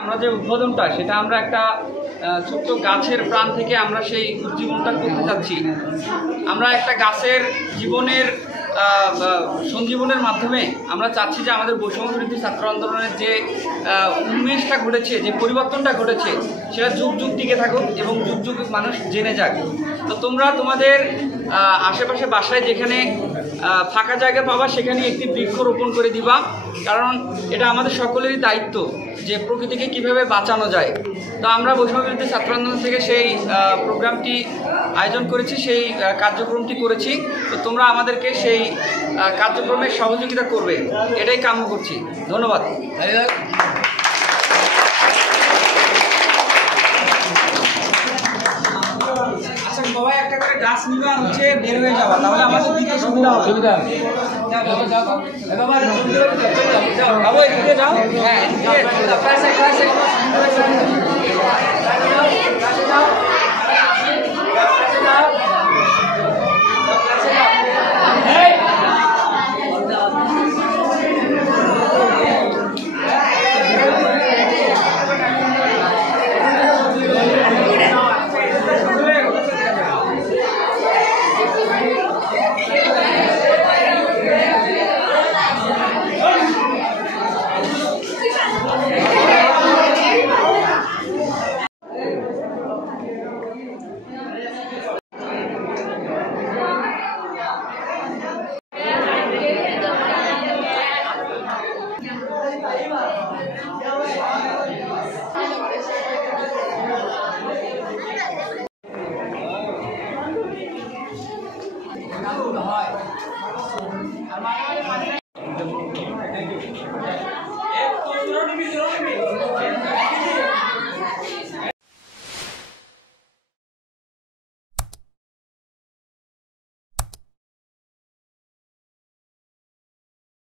আমরা যে উদ্বোধনটা সেটা আমরা একটা ছোট্ট গাছের প্রাণ থেকে আমরা সেই উজ্জীবনটা করতে যাচ্ছি। আমরা একটা গাছের জীবনের সঞ্জীবনের মাধ্যমে আমরা চাচ্ছি যে আমাদের বৈষম্য বিরোধী ছাত্র আন্দোলনের যে উন্মেষটা ঘটেছে, যে পরিবর্তনটা ঘটেছে, সেটা যুগ যুগ টিকে থাকুক এবং যুগ যুগ মানুষ জেনে যাক। তো তোমরা তোমাদের আশেপাশে বাসায় যেখানে ফাঁকা জায়গা পাবা সেখানে একটি বৃক্ষ রোপণ করে দিবা, কারণ এটা আমাদের সকলেরই দায়িত্ব যে প্রকৃতিকে কিভাবে বাঁচানো যায়। তো আমরা বৈষম্য বিরোধী ছাত্র আন্দোলন থেকে সেই প্রোগ্রামটি আয়োজন করেছি, সেই কার্যক্রমটি করেছি। তো তোমরা আমাদেরকে সেই কার্যক্রমে সহযোগিতা করবে, এটাই কাম্য করছি। ধন্যবাদ। আচ্ছা সবাই একটা করে গাছ নিবা, হচ্ছে বের হয়ে যাওয়া, তাহলে আমাদের দিতে সুবিধা হবে। যাও, যাও, যাও, যাও, যাও, হ্যাঁ,